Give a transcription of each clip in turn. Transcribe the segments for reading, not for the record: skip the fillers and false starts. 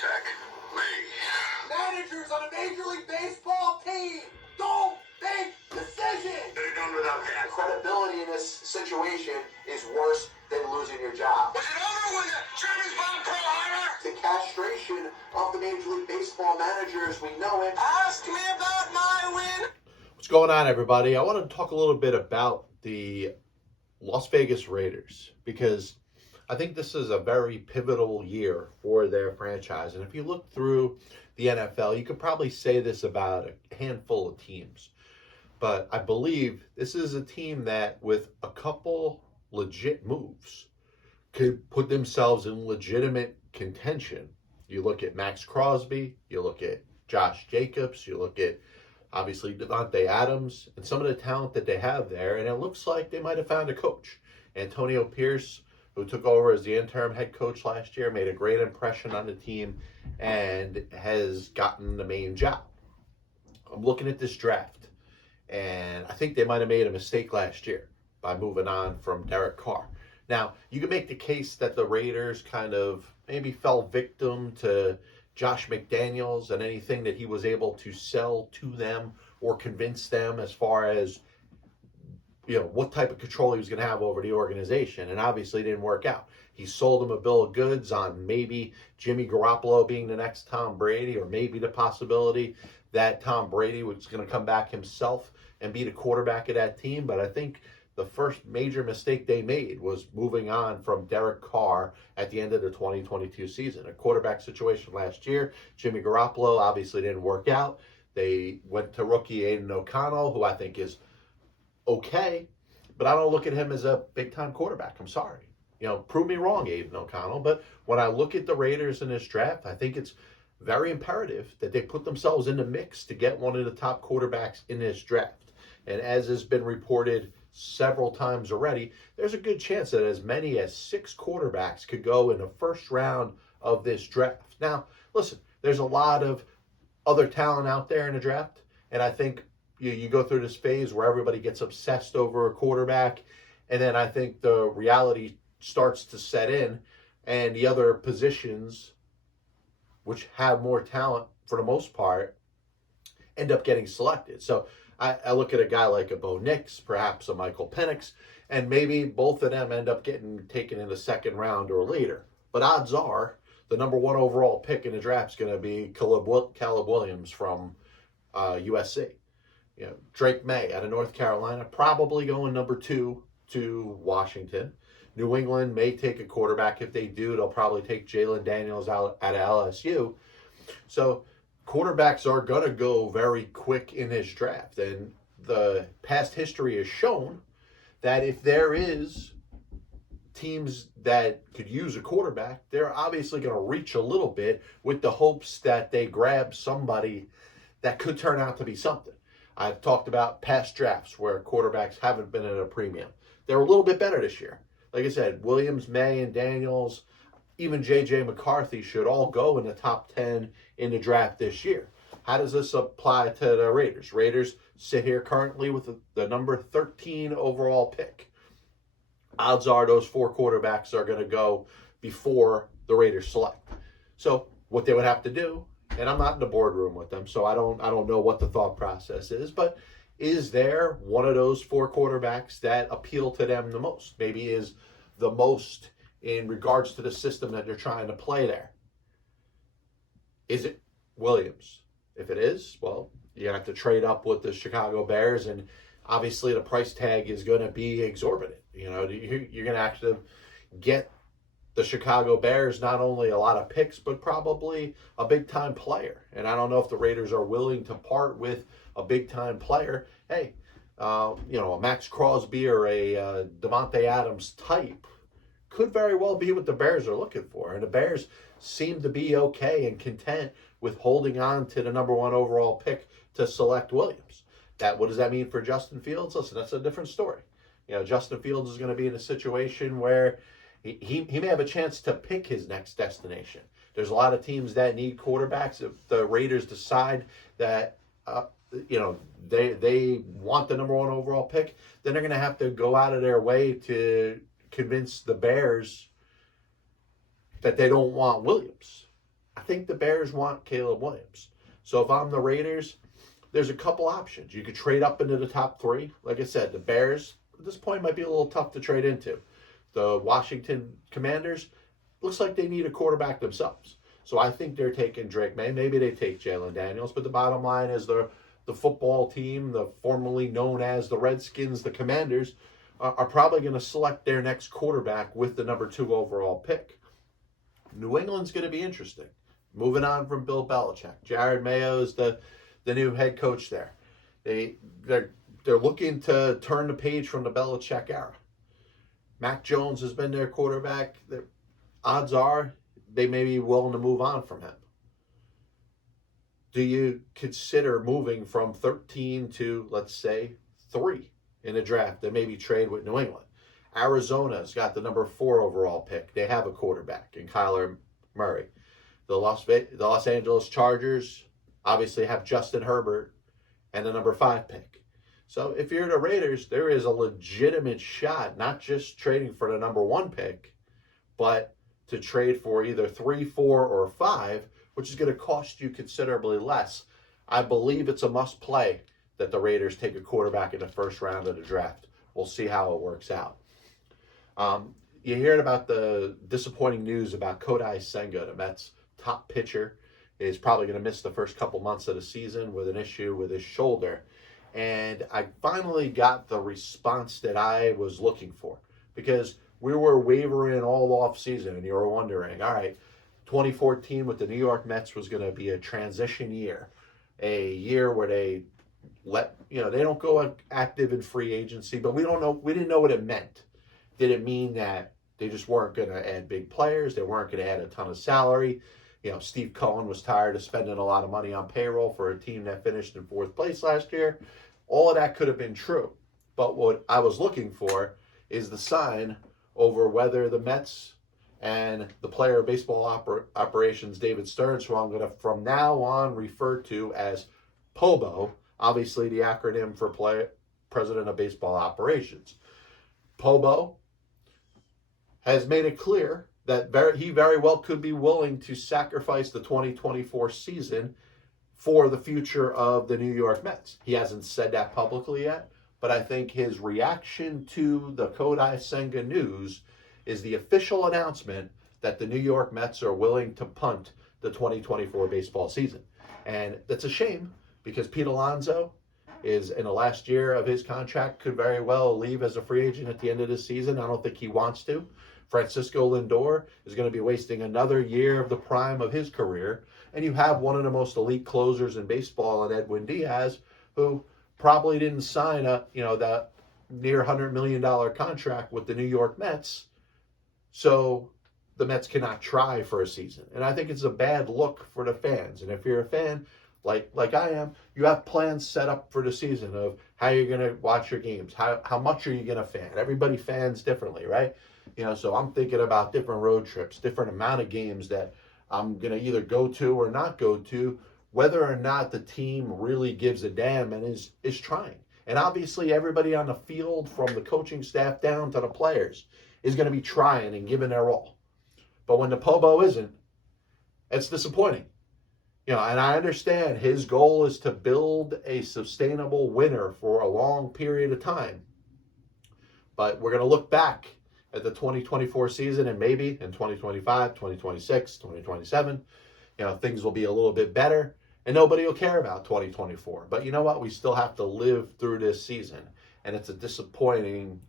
attack. Me. Managers on a Major League Baseball team don't make decisions. Could have done without that. Credibility in this situation is worse than losing your job. Was it over when the Germans bombed Pearl Harbor? The castration of the Major League Baseball managers, we know it. Ask me about my win. What's going on, everybody? I want to talk a little bit about the Las Vegas Raiders because I think this is a very pivotal year for their franchise. And if you look through the NFL, you could probably say this about a handful of teams. But I believe this is a team that, with a couple legit moves, could put themselves in legitimate contention. You look at Max Crosby, you look at Josh Jacobs, you look at, obviously, Devontae Adams, and some of the talent that they have there. And it looks like they might have found a coach. Antonio Pierce, who took over as the interim head coach last year, made a great impression on the team and has gotten the main job. I'm looking at this draft, and I think they might have made a mistake last year by moving on from Derek Carr. Now, you can make the case that the Raiders kind of maybe fell victim to Josh McDaniels and anything that he was able to sell to them or convince them as far as, what type of control he was going to have over the organization. And obviously it didn't work out. He sold them a bill of goods on maybe Jimmy Garoppolo being the next Tom Brady, or maybe the possibility that Tom Brady was going to come back himself and be the quarterback of that team. But I think the first major mistake they made was moving on from Derek Carr at the end of the 2022 season. A quarterback situation last year, Jimmy Garoppolo obviously didn't work out. They went to rookie Aiden O'Connell, who I think is okay, but I don't look at him as a big-time quarterback. I'm sorry. Prove me wrong, Aiden O'Connell. But when I look at the Raiders in this draft, I think it's very imperative that they put themselves in the mix to get one of the top quarterbacks in this draft. And as has been reported several times already, there's a good chance that as many as 6 quarterbacks could go in the first round of this draft. Now, listen, there's a lot of other talent out there in the draft, and I think you go through this phase where everybody gets obsessed over a quarterback, and then I think the reality starts to set in, and the other positions, which have more talent for the most part, end up getting selected. So I look at a guy like a Bo Nix, perhaps a Michael Penix, and maybe both of them end up getting taken in the second round or later. But odds are the number 1 overall pick in the draft is going to be Caleb Williams from USC. Drake May out of North Carolina, probably going number 2 to Washington. New England may take a quarterback. If they do, they'll probably take Jalen Daniels out at LSU. So quarterbacks are going to go very quick in this draft. And the past history has shown that if there is teams that could use a quarterback, they're obviously going to reach a little bit with the hopes that they grab somebody that could turn out to be something. I've talked about past drafts where quarterbacks haven't been at a premium. They're a little bit better this year. Like I said, Williams, May, and Daniels, even JJ McCarthy should all go in the top 10 in the draft this year. How does this apply to the Raiders? Raiders sit here currently with the number 13 overall pick. Odds are those 4 quarterbacks are going to go before the Raiders select. So what they would have to do, and I'm not in the boardroom with them, so I don't know what the thought process is, but is there one of those 4 quarterbacks that appeal to them the most? Maybe is the most in regards to the system that they're trying to play there. Is it Williams? If it is, well, you have to trade up with the Chicago Bears, and obviously the price tag is going to be exorbitant. You're going to actually get the Chicago Bears not only a lot of picks, but probably a big-time player. And I don't know if the Raiders are willing to part with a big-time player. Hey, a Max Crosby or a Devontae Adams type could very well be what the Bears are looking for. And the Bears seem to be okay and content with holding on to the number 1 overall pick to select Williams. What does that mean for Justin Fields? Listen, that's a different story. Justin Fields is going to be in a situation where he may have a chance to pick his next destination. There's a lot of teams that need quarterbacks. If the Raiders decide that they want the number 1 overall pick, then they're going to have to go out of their way to convince the Bears that they don't want Williams. I think the Bears want Caleb Williams. So if I'm the Raiders, there's a couple options. You could trade up into the top 3. Like I said, the Bears at this point might be a little tough to trade into. The Washington Commanders, looks like they need a quarterback themselves. So I think they're taking Drake May. Maybe they take Jalen Daniels. But the bottom line is the football team, the formerly known as the Redskins, the Commanders, are probably going to select their next quarterback with the number 2 overall pick. New England's going to be interesting. Moving on from Bill Belichick. Jared Mayo is the new head coach there. They're looking to turn the page from the Belichick era. Mac Jones has been their quarterback. The odds are they may be willing to move on from him. Do you consider moving from 13 to, let's say, 3 in a draft and maybe trade with New England? Arizona's got the number 4 overall pick. They have a quarterback in Kyler Murray. The Los Angeles Chargers obviously have Justin Herbert and the number 5 pick. So if you're the Raiders, there is a legitimate shot, not just trading for the number 1 pick, but to trade for either 3, 4, or 5, which is going to cost you considerably less. I believe it's a must play that the Raiders take a quarterback in the first round of the draft. We'll see how it works out. You heard about the disappointing news about Kodai Senga, the Mets' top pitcher, is probably going to miss the first couple months of the season with an issue with his shoulder. And I finally got the response that I was looking for, because we were wavering all off season and you were wondering, all right, 2014 with the New York Mets was going to be a transition year, a year where they they don't go active in free agency, but we didn't know what it meant. Did it mean that they just weren't going to add big players? They weren't going to add a ton of salary? Steve Cohen was tired of spending a lot of money on payroll for a team that finished in 4th place last year. All of that could have been true. But what I was looking for is the sign over whether the Mets and the player of baseball operations, David Stearns, who I'm going to from now on refer to as POBO, obviously the acronym for President of Baseball Operations. POBO has made it clear that he very well could be willing to sacrifice the 2024 season for the future of the New York Mets. He hasn't said that publicly yet, but I think his reaction to the Kodai Senga news is the official announcement that the New York Mets are willing to punt the 2024 baseball season. And that's a shame, because Pete Alonso is in the last year of his contract, could very well leave as a free agent at the end of the season. I don't think he wants to. Francisco Lindor is going to be wasting another year of the prime of his career. And you have one of the most elite closers in baseball in Edwin Diaz, who probably didn't sign that near $100 million contract with the New York Mets. So the Mets cannot try for a season. And I think it's a bad look for the fans. And if you're a fan, like I am, you have plans set up for the season of how you're going to watch your games. How much are you going to fan? Everybody fans differently, right? So I'm thinking about different road trips, different amount of games that I'm going to either go to or not go to, whether or not the team really gives a damn and is trying. And obviously everybody on the field, from the coaching staff down to the players, is going to be trying and giving their all. But when the POBO isn't, it's disappointing. And I understand his goal is to build a sustainable winner for a long period of time. But we're going to look back at the 2024 season, and maybe in 2025, 2026, 2027, things will be a little bit better and nobody will care about 2024. But you know what? We still have to live through this season. And it's a disappointing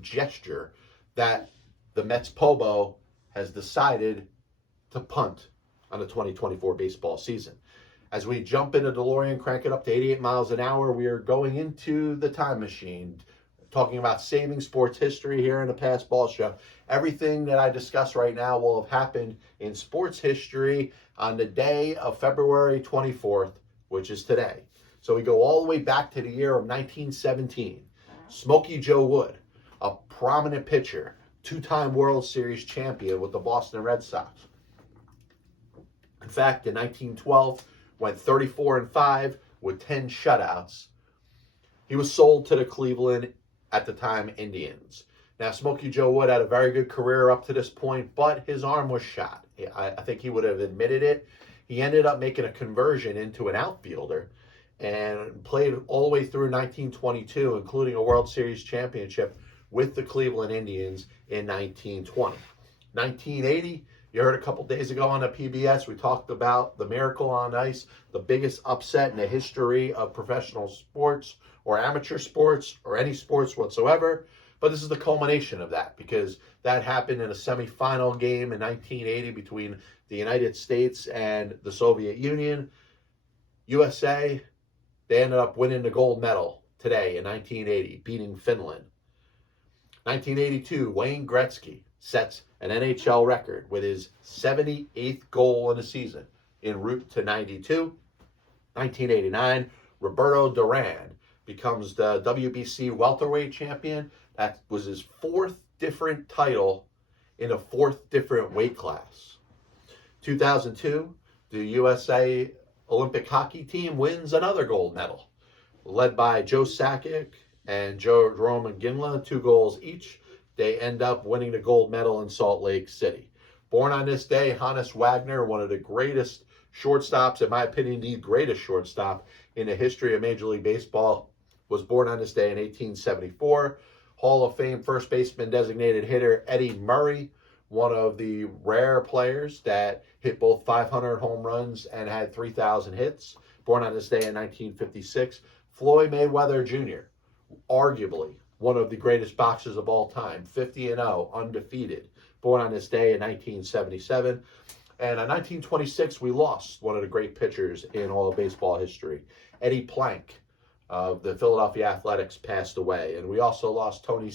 gesture that the Mets POBO has decided to punt on the 2024 baseball season. As we jump in a DeLorean, crank it up to 88 miles an hour, we are going into the time machine, talking about saving sports history here in the Past Ball Show. Everything that I discuss right now will have happened in sports history on the day of February 24th, which is today. So we go all the way back to the year of 1917. Smoky Joe Wood, a prominent pitcher, 2-time World Series champion with the Boston Red Sox. In fact, in 1912, went 34-5 with 10 shutouts. He was sold to the Cleveland, at the time, Indians. Now, Smoky Joe Wood had a very good career up to this point, but his arm was shot. I think he would have admitted it. He ended up making a conversion into an outfielder and played all the way through 1922, including a World Series championship with the Cleveland Indians in 1920. 1980, you heard a couple days ago on the PBS, we talked about the Miracle on Ice, the biggest upset in the history of professional sports or amateur sports or any sports whatsoever. But this is the culmination of that, because that happened in a semifinal game in 1980 between the United States and the Soviet Union. USA, they ended up winning the gold medal today in 1980, beating Finland. 1982, Wayne Gretzky sets an NHL record with his 78th goal in a season en route to 92. 1989, Roberto Duran becomes the WBC welterweight champion. That was his fourth different title in a fourth different weight class. 2002, the USA Olympic hockey team wins another gold medal, led by Joe Sakic and Jerome McGinley, 2 goals each. They end up winning the gold medal in Salt Lake City. Born on this day, Honus Wagner, one of the greatest shortstops, in my opinion, the greatest shortstop in the history of Major League Baseball, was born on this day in 1874. Hall of Fame first baseman designated hitter Eddie Murray, one of the rare players that hit both 500 home runs and had 3,000 hits, born on this day in 1956. Floyd Mayweather Jr., arguably one of the greatest boxers of all time, 50-0, undefeated, born on this day in 1977. And in 1926, we lost one of the great pitchers in all of baseball history. Eddie Plank of the Philadelphia Athletics passed away. And we also lost Tony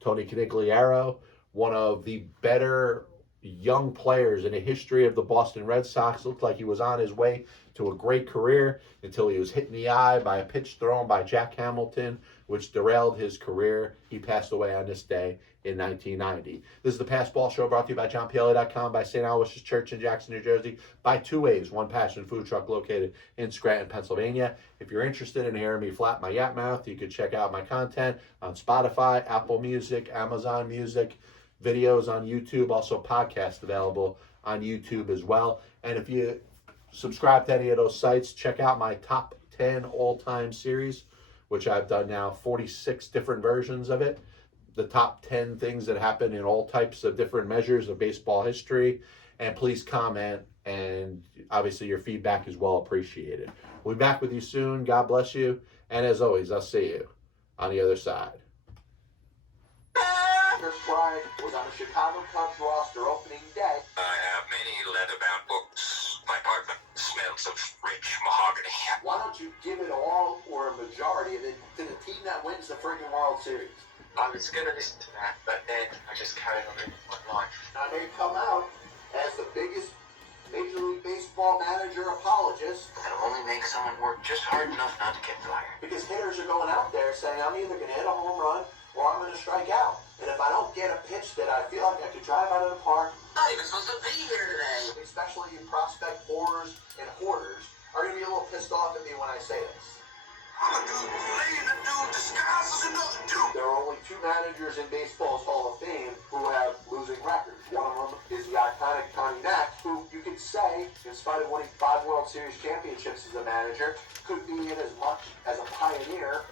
Conigliaro, one of the better young players in the history of the Boston Red Sox. Looked like he was on his way to a great career until he was hit in the eye by a pitch thrown by Jack Hamilton, which derailed his career. He passed away on this day in 1990. This is the Pass Ball Show, brought to you by JohnPLA.com, by St. Aloysius Church in Jackson, New Jersey, by Two Ways, One Passion Food Truck located in Scranton, Pennsylvania. If you're interested in hearing me flap my yap mouth, you can check out my content on Spotify, Apple Music, Amazon Music, videos on YouTube, also podcasts available on YouTube as well. And if you subscribe to any of those sites, check out my top 10 all-time series, which I've done now 46 different versions of it. The top 10 things that happen in all types of different measures of baseball history. And please comment, and obviously your feedback is well appreciated. We'll be back with you soon. God bless you. And as always, I'll see you on the other side. Bryant was on the Chicago Cubs roster opening day. I have many leather-bound books. My apartment smells of rich mahogany. Why don't you give it all or a majority of it to the team that wins the friggin' World Series? I was going to listen to that, but then I just carried on with my life. Now they come out as the biggest Major League Baseball manager apologist That'll only make someone work just hard enough not to get fired. because hitters are going out there saying, I'm either going to hit a home run or I'm going to strike out. And if I don't get a pitch that I feel like I could drive out of the park, I'm not even supposed to be here today. especially you prospect horrors and hoarders, are going to be a little pissed off at me when I say this. I'm a dude playing a dude disguised as another dude. There are only 2 managers in baseball's Hall of Fame who have losing records. One of them is the iconic Connie Mack, who you could say, in spite of winning 5 World Series championships as a manager, could be in as much as a pioneer.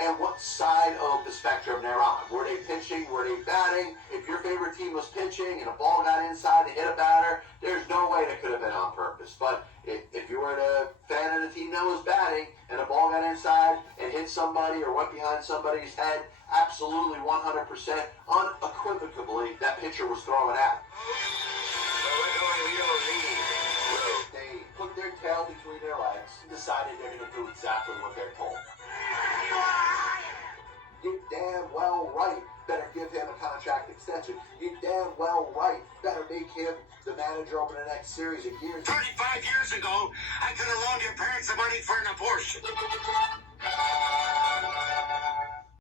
And what side of the spectrum they're on. Were they pitching? Were they batting? If your favorite team was pitching and a ball got inside to hit a batter, there's no way that could have been on purpose. But if you were a fan of the team that was batting and a ball got inside and hit somebody or went behind somebody's head, absolutely 100%, unequivocally, that pitcher was throwing out. They put their tail between their legs and decided they're going to do exactly what they're told. You damn well right better give him a contract extension. You damn well right better make him the manager over the next series of years. 35 years ago, I could have loaned your parents the money for an abortion.